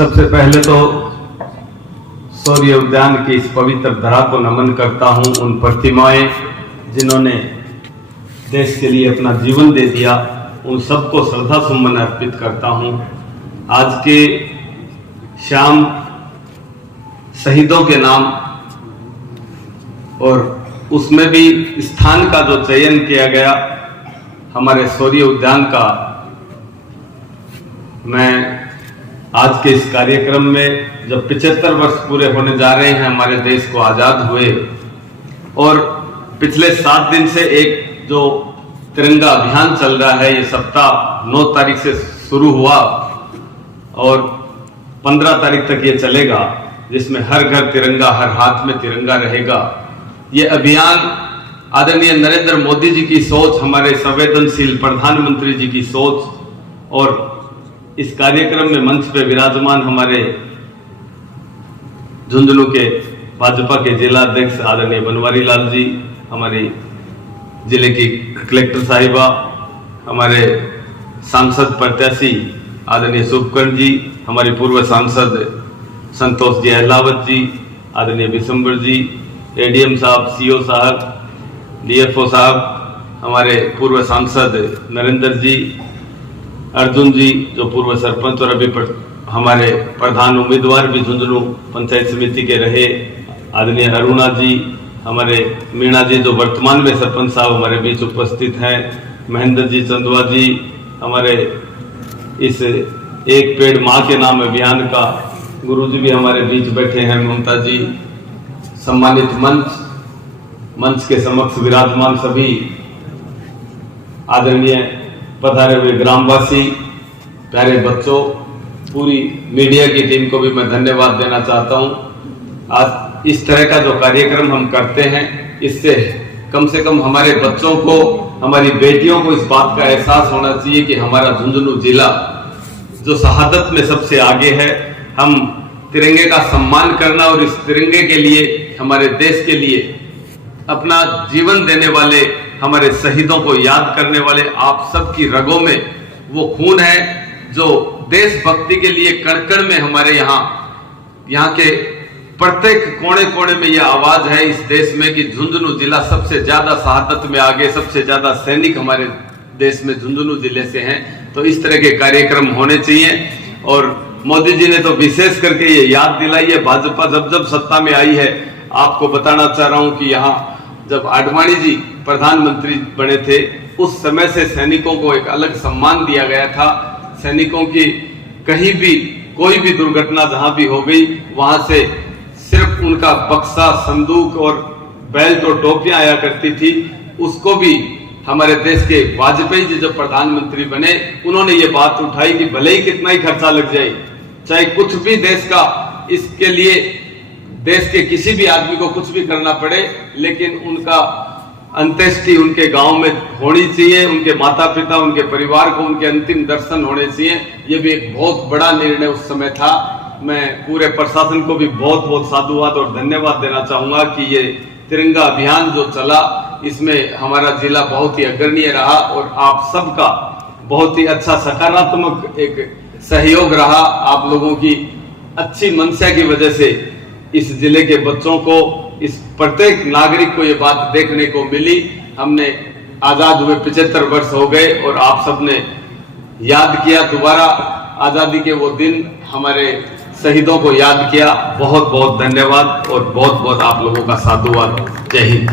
सबसे पहले तो शौर्य उद्यान की इस पवित्र धरा को नमन करता हूं। उन प्रतिमाएं जिन्होंने देश के लिए अपना जीवन दे दिया, उन सबको श्रद्धा सुमन अर्पित करता हूं। आज के शाम शहीदों के नाम और उसमें भी स्थान का जो चयन किया गया हमारे शौर्य उद्यान का, मैं आज के इस कार्यक्रम में जब 75 वर्ष पूरे होने जा रहे हैं हमारे देश को आजाद हुए, और पिछले 7 दिन से एक जो तिरंगा अभियान चल रहा है, ये सप्ताह 9 तारीख से शुरू हुआ और 15 तारीख तक ये चलेगा, जिसमें हर घर तिरंगा, हर हाथ में तिरंगा रहेगा। ये अभियान आदरणीय नरेंद्र मोदी जी की सोच, हमारे संवेदनशील प्रधानमंत्री जी की सोच, और इस कार्यक्रम में मंच पे विराजमान हमारे झुंझुनू के भाजपा के जिला अध्यक्ष आदरणीय बनवारी लाल जी, हमारी जिले की कलेक्टर साहिबा, हमारे सांसद प्रत्याशी आदरणीय शुभकर्ण जी, हमारी पूर्व सांसद संतोष जी अहलावत जी, आदरणीय बिशंबर जी, एडीएम साहब, सीओ साहब, डीएफओ साहब, हमारे पूर्व सांसद नरेंद्र जी, अर्जुन जी जो पूर्व सरपंच और अभी हमारे प्रधान उम्मीदवार भी झुंझुनू पंचायत समिति के रहे, आदरणीय अरुणा जी, हमारे मीणा जी जो वर्तमान में सरपंच साहब हमारे बीच उपस्थित हैं, महेंद्र जी चंदवा जी, हमारे इस एक पेड़ माँ के नाम अभियान का गुरुजी भी हमारे बीच बैठे हैं, ममता जी, सम्मानित मंच के समक्ष विराजमान सभी आदरणीय पधारे हुए ग्रामवासी, प्यारे बच्चों, पूरी मीडिया की टीम को भी मैं धन्यवाद देना चाहता हूं। आज इस तरह का जो कार्यक्रम हम करते हैं, इससे कम से कम हमारे बच्चों को, हमारी बेटियों को इस बात का एहसास होना चाहिए कि हमारा झुंझुनू जिला जो शहादत में सबसे आगे है, हम तिरंगे का सम्मान करना और इस तिरंगे के लिए, हमारे देश के लिए अपना जीवन देने वाले, हमारे शहीदों को याद करने वाले आप सबकी रगों में वो खून है जो देशभक्ति के लिए कण कण में हमारे यहाँ के प्रत्येक कोने कोने में यह आवाज है इस देश में कि झुंझुनू जिला सबसे ज्यादा शहादत में आगे, सबसे ज्यादा सैनिक हमारे देश में झुंझुनू जिले से हैं। तो इस तरह के कार्यक्रम होने चाहिए। और मोदी जी ने तो विशेष करके ये याद दिलाई है, भाजपा जब सत्ता में आई है, आपको बताना चाह रहा हूं कि यहाँ जब आडवाणी जी प्रधानमंत्री बने थे, उस समय से सैनिकों को एक अलग सम्मान दिया गया था। सैनिकों की कहीं भी कोई भी दुर्घटना जहां भी हो गई, वहां से सिर्फ उनका बक्सा, संदूक और बेल्ट और टोपियां आया करती थी। उसको भी हमारे देश के वाजपेयी जी जब प्रधानमंत्री बने, उन्होंने ये बात उठाई कि भले ही कितना ही खर्चा लग जाए, चाहे कुछ भी देश का, इसके लिए देश के किसी भी आदमी को कुछ भी करना पड़े, लेकिन उनका अंत्येष्टि उनके गांव में होनी चाहिए, उनके माता पिता, उनके परिवार को उनके अंतिम दर्शन होने चाहिए। ये भी एक बहुत बड़ा निर्णय उस समय था। मैं पूरे प्रशासन को भी बहुत बहुत साधुवाद और धन्यवाद देना चाहूंगा कि ये तिरंगा अभियान जो चला, इसमें हमारा जिला बहुत ही अग्रणीय रहा और आप सबका बहुत ही अच्छा सकारात्मक एक सहयोग रहा। आप लोगों की अच्छी मंशा की वजह से इस जिले के बच्चों को, इस प्रत्येक नागरिक को ये बात देखने को मिली। हमने आजाद हुए 75 वर्ष हो गए और आप सबने याद किया दोबारा आजादी के वो दिन, हमारे शहीदों को याद किया। बहुत बहुत धन्यवाद और बहुत बहुत आप लोगों का साधुवाद। जय हिंद।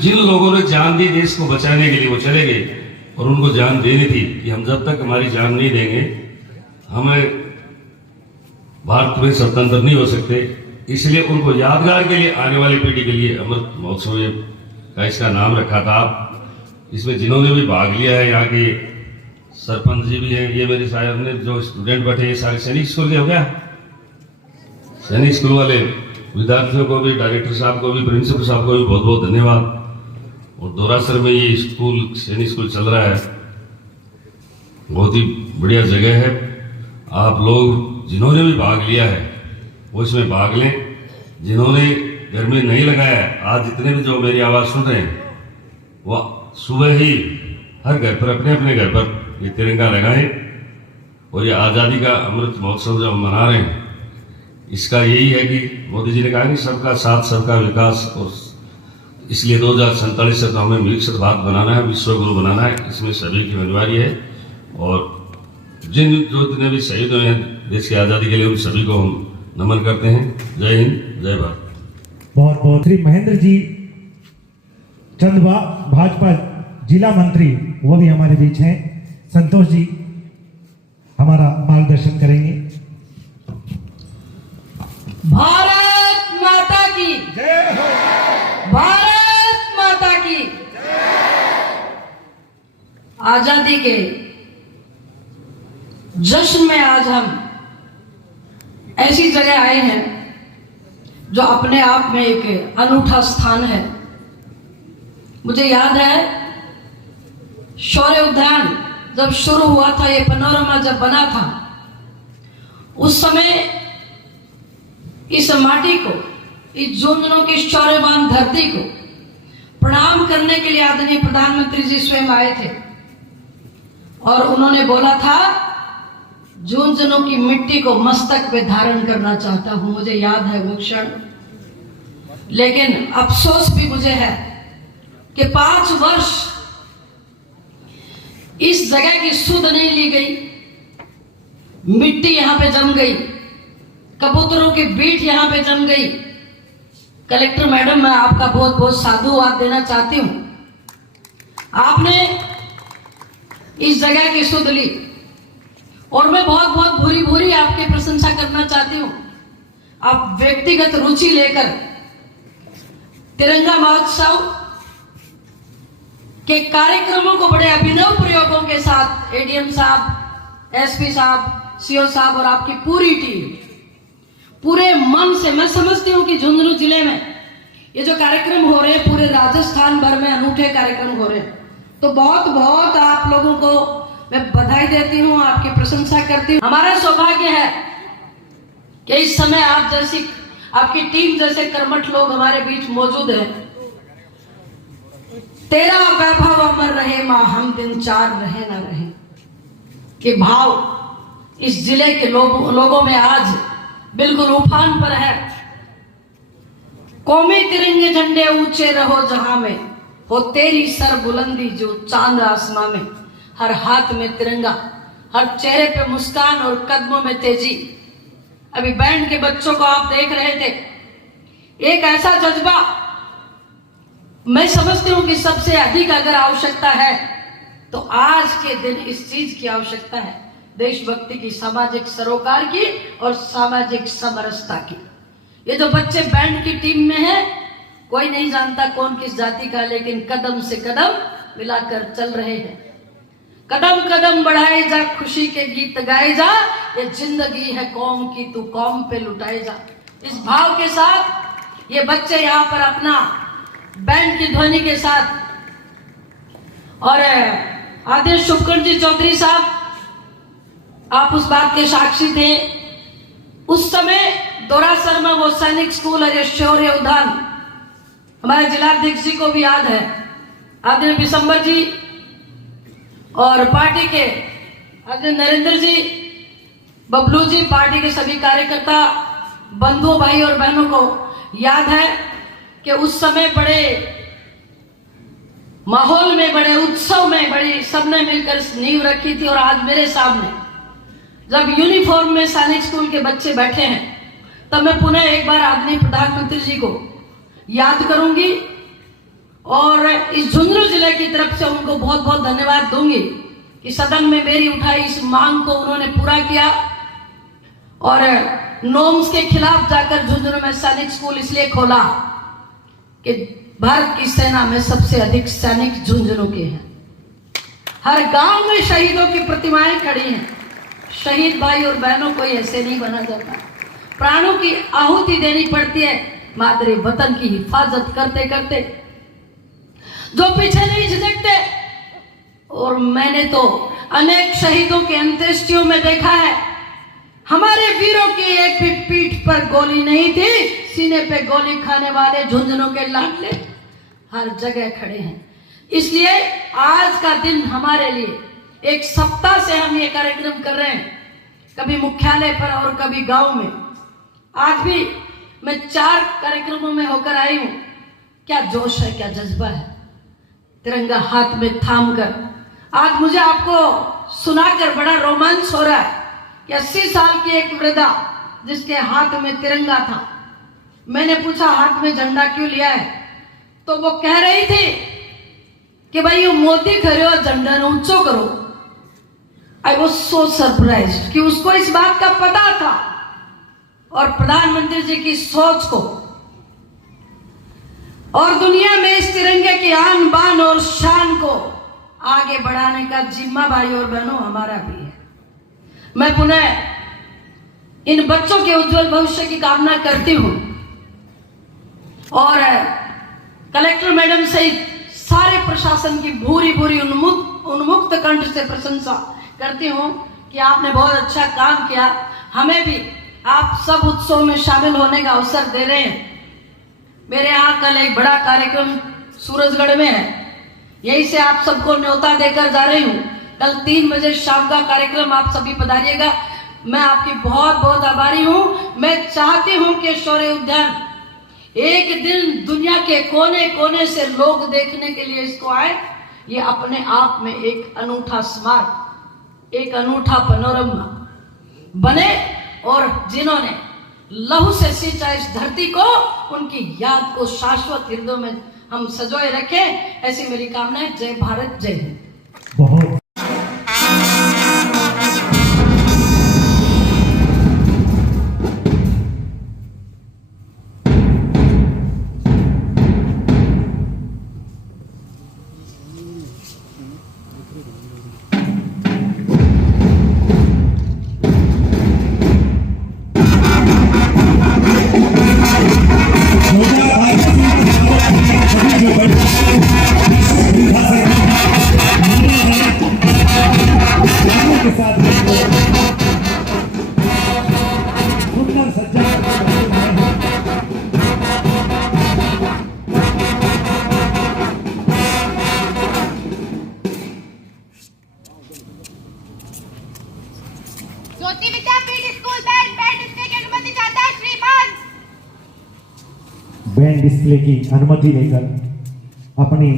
जिन लोगों ने जान दी देश को बचाने के लिए, वो चले गए और उनको जान देनी थी कि हम जब तक हमारी जान नहीं देंगे, हमें भारत में स्वतंत्र नहीं हो सकते। इसलिए उनको यादगार के लिए, आने वाली पीढ़ी के लिए अमृत महोत्सव का इसका नाम रखा था। इसमें जिन्होंने भी भाग लिया है, यहाँ के सरपंच जी भी हैं, ये मेरे साहब ने जो स्टूडेंट बैठे, ये सारे सैनिक स्कूल के हो गया, सैनिक स्कूल वाले विद्यार्थियों को भी, डायरेक्टर साहब को भी, प्रिंसिपल साहब को भी बहुत बहुत धन्यवाद। और दोरासर में ये स्कूल, सैनिक स्कूल चल रहा है, बहुत ही बढ़िया जगह है। आप लोग जिन्होंने भी भाग लिया है वो इसमें भाग लें। जिन्होंने घर में नहीं लगाया, आज जितने भी जो मेरी आवाज़ सुन रहे हैं, वह सुबह ही हर घर पर अपने अपने घर पर ये तिरंगा लगाएं और ये आज़ादी का अमृत महोत्सव जो हम मना रहे हैं, इसका यही है कि मोदी जी ने कहा कि सबका साथ सबका विकास, और इसलिए 2047 तक हमें विकसित भारत बनाना है, विश्व गुरु बनाना है। इसमें सभी की जिम्मेदारी है और जितने भी शहीद हुए हैं देश की आज़ादी के लिए, उन सभी को हम नमन करते हैं। जय हिंद, जय भारत। बहुत बहुत श्री महेंद्र जी चंदवा, भाजपा जिला मंत्री, वो भी हमारे बीच हैं। संतोष जी हमारा मार्गदर्शन करेंगे। भारत माता की जय हो। भारत माता की आजादी के जश्न में आज हम ऐसी जगह आए हैं जो अपने आप में एक अनूठा स्थान है। मुझे याद है शौर्य उद्यान जब शुरू हुआ था, ये पैनोरमा जब बना था, उस समय इस माटी को, इस झुंझुनू की शौर्यवान धरती को प्रणाम करने के लिए आदरणीय प्रधानमंत्री जी स्वयं आए थे और उन्होंने बोला था, झुंझुनू की मिट्टी को मस्तक पे धारण करना चाहता हूं। मुझे याद है वो क्षण, लेकिन अफसोस भी मुझे है कि 5 वर्ष इस जगह की सुध नहीं ली गई, मिट्टी यहां पे जम गई, कबूतरों की बीट यहां पे जम गई। कलेक्टर मैडम, मैं आपका बहुत बहुत साधुवाद देना चाहती हूं। आपने इस जगह की सुध ली और मैं बहुत बहुत भूरी भूरी आपकी प्रशंसा करना चाहती हूं। आप व्यक्तिगत रुचि लेकर तिरंगा महोत्सव के कार्यक्रमों को बड़े अभिनव प्रयोगों के साथ एडीएम साहब, एसपी साहब, सीओ साहब और आपकी पूरी टीम पूरे मन से, मैं समझती हूं कि झुंझुनू जिले में ये जो कार्यक्रम हो रहे हैं, पूरे राजस्थान भर में अनूठे कार्यक्रम हो रहे हैं, तो बहुत बहुत आप लोगों को मैं बधाई देती हूं, आपकी प्रशंसा करती हूं। हमारा सौभाग्य है कि इस समय आप जैसी, आपकी टीम जैसे कर्मठ लोग हमारे बीच मौजूद हैं। तेरा वैभव अमर रहे मां, हम दिन 4 रहे ना रहे, कि भाव इस जिले के लोगों में आज बिल्कुल उफान पर है। कौमी तिरंगे झंडे ऊंचे रहो जहां में हो तेरी सर बुलंदी जो चांद आसमां में, हर हाथ में तिरंगा, हर चेहरे पे मुस्कान और कदमों में तेजी। अभी बैंड के बच्चों को आप देख रहे थे, एक ऐसा जज्बा मैं समझती हूं कि सबसे अधिक अगर आवश्यकता है तो आज के दिन इस चीज की आवश्यकता है, देशभक्ति की, सामाजिक सरोकार की और सामाजिक समरसता की। ये जो बच्चे बैंड की टीम में हैं, कोई नहीं जानता कौन किस जाति का, लेकिन कदम से कदम मिलाकर चल रहे हैं। कदम कदम बढ़ाए जा, खुशी के गीत गाए जा, ये जिंदगी है कौम की, तू कौम पे लुटाए जा। इस भाव के साथ ये बच्चे यहाँ पर अपना बैंड की ध्वनि के साथ, और आदेश शुक्र जी चौधरी साहब, आप उस बात के साक्षी थे। उस समय दोरासर में वो सैनिक स्कूल और ये शौर्य उद्यान हमारे जिलाध्यक्ष जी को भी याद है, आदरणीय बिशंबर जी और पार्टी के आदरणीय नरेंद्र जी, बबलू जी, पार्टी के सभी कार्यकर्ता बंधुओं, भाई और बहनों को याद है कि उस समय बड़े माहौल में, बड़े उत्सव में, बड़ी सबने मिलकर नींव रखी थी। और आज मेरे सामने जब यूनिफॉर्म में सैनिक स्कूल के बच्चे बैठे हैं, तब मैं पुनः एक बार आदरणीय प्रधानमंत्री जी को याद करूंगी और इस झुंझुनू जिले की तरफ से उनको बहुत बहुत धन्यवाद दूंगी कि सदन में मेरी उठाई इस मांग को उन्होंने पूरा किया और नॉर्म्स के खिलाफ जाकर झुंझुनू में सैनिक स्कूल इसलिए खोला कि भारत की सेना में सबसे अधिक सैनिक झुंझुनू के हैं। हर गांव में शहीदों की प्रतिमाएं खड़ी हैं। शहीद भाई और बहनों को ऐसे नहीं बना जाता, प्राणों की आहुति देनी पड़ती है मादरे वतन की हिफाजत करते करते, जो पीछे नहीं झिझकते। और मैंने तो अनेक शहीदों के अंत्येष्टियों में देखा है, हमारे वीरों की एक भी पीठ पर गोली नहीं थी, सीने पे गोली खाने वाले झुंझुनू के लाडले हर जगह खड़े हैं। इसलिए आज का दिन हमारे लिए, एक सप्ताह से हम ये कार्यक्रम कर रहे हैं, कभी मुख्यालय पर और कभी गांव में। आज भी मैं 4 कार्यक्रमों में होकर आई हूं। क्या जोश है, क्या जज्बा है, तिरंगा हाथ में थाम कर। आज मुझे आपको सुनाकर बड़ा रोमांच हो रहा है कि 80 साल की एक वृद्धा जिसके हाथ में तिरंगा था, मैंने पूछा हाथ में झंडा क्यों लिया है, तो वो कह रही थी कि भाई ये मोदी खड़े झंडा ऊंचो करो। आई वॉज सो सरप्राइज्ड कि उसको इस बात का पता था और प्रधानमंत्री जी की सोच को, और दुनिया में इस तिरंगे की आन बान और शान को आगे बढ़ाने का जिम्मा भाई और बहनों हमारा भी है। मैं पुनः इन बच्चों के उज्जवल भविष्य की कामना करती हूं और कलेक्टर मैडम सहित सारे प्रशासन की भूरी भूरी उन्मुक्त कंठ से प्रशंसा करती हूं कि आपने बहुत अच्छा काम किया। हमें भी आप सब उत्सव में शामिल होने का अवसर दे रहे हैं। मेरे यहाँ कल एक बड़ा कार्यक्रम सूरजगढ़ में है, यहीं से आप सबको न्योता देकर जा रही हूँ। कल 3 बजे शाम का कार्यक्रम, आप सभी पधारिएगा। मैं आपकी बहुत बहुत आभारी हूँ। मैं चाहती हूँ कि शौर्य उद्यान एक दिन दुनिया के कोने कोने से लोग देखने के लिए इसको आए। ये अपने आप में एक अनूठा स्मारक, एक अनूठा पैनोरमा बने और जिन्होंने लहू से सींचा इस धरती को, उनकी याद को शाश्वत हृदयों में हम सजोए रखें, ऐसी मेरी कामना है। जय भारत, जय हिंद। बहुत के साथ सुंदर सज्जा ज्योति विद्यापीठ स्कूल बैंड डिस्प्ले की अनुमति चाहता है श्रीमान। बैंड डिस्प्ले की अनुमति लेकर अपनी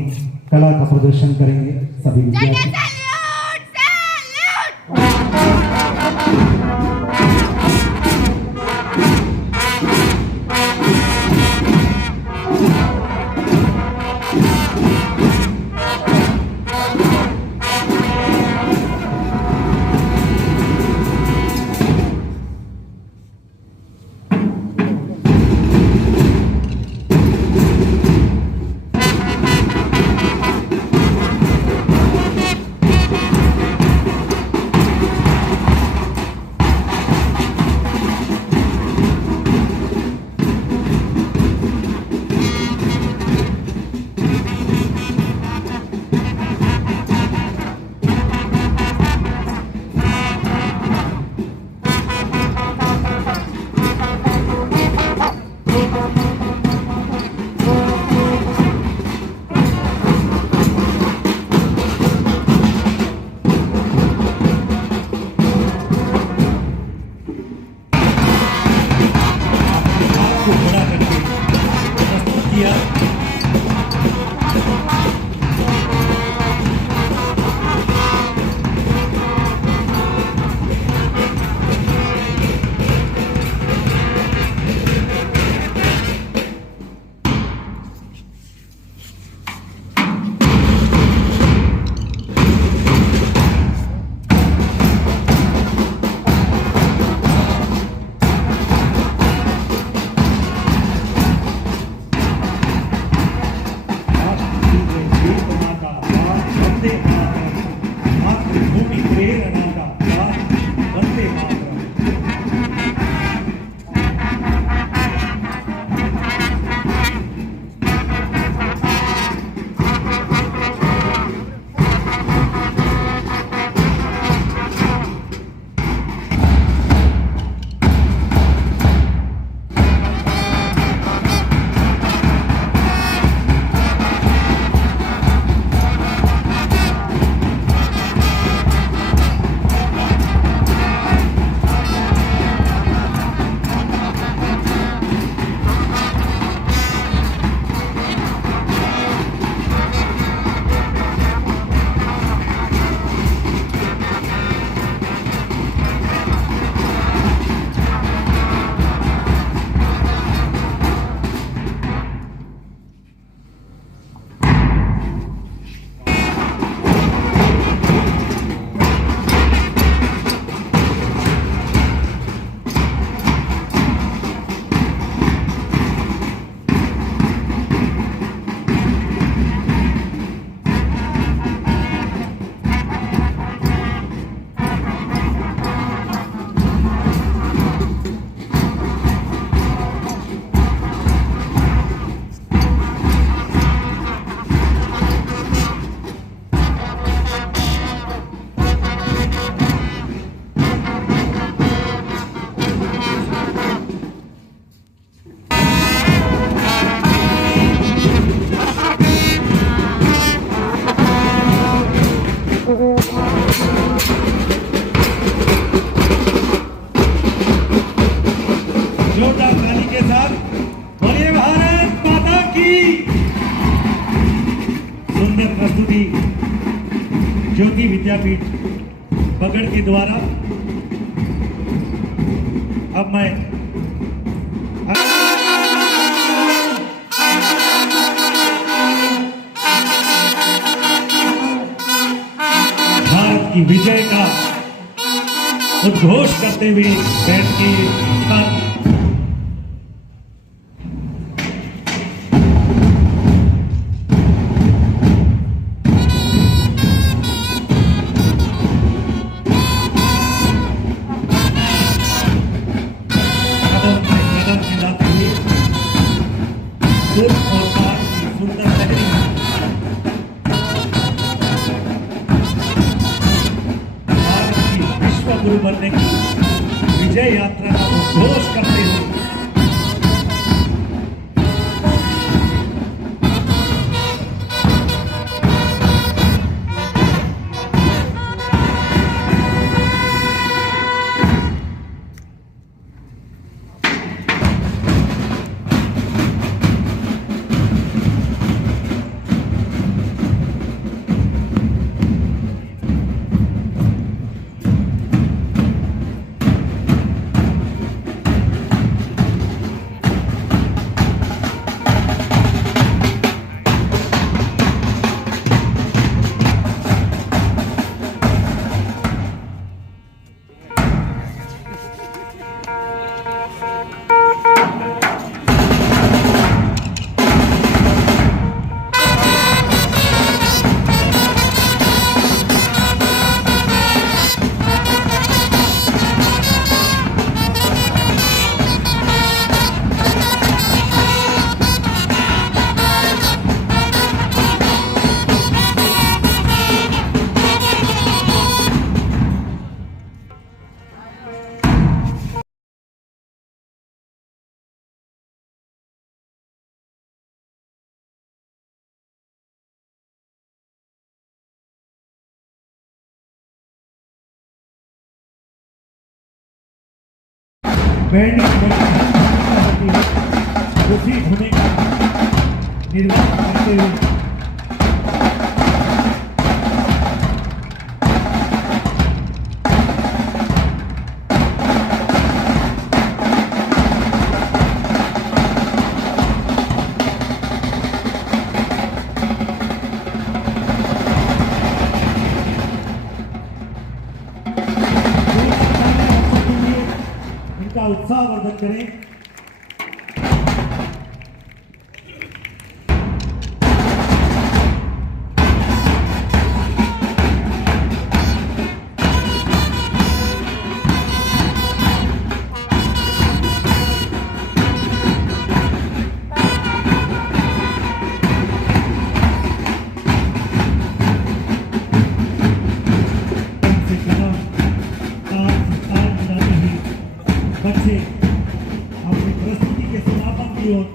कला का प्रदर्शन करेंगे सभी विद्यार्थी। सुंदर प्रस्तुति ज्योति विद्यापीठ बगड़ के द्वारा। अब मैं भारत की विजय का उद्घोष करते हुए बैठ के गुरु बनने की विजय यात्रा का उद्घोष करते हुए उसी होने का निर्वाह करते हुए उनका उत्साहवर्धन करें। बच्चे अपनी प्रस्तुति के समापन की ओर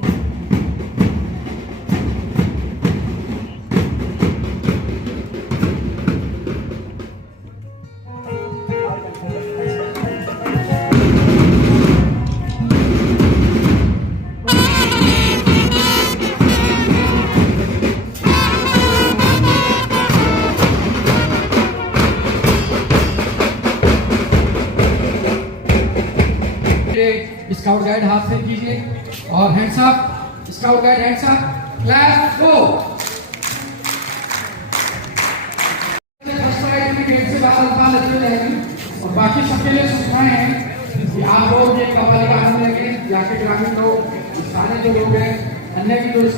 स्काउट गाइड हाथ से कीजिए और hands up. Scout guide hands up, clap go. First ride में गेट से बाहर बाहर लेते रहेंगे और बाकी सबके लिए सूचनाएं हैं कि आप लोग ये कव्वाली का आनंद लेंगे, जाके ग्रामीण लोग, सारे जो लोग हैं, अन्य भी लोग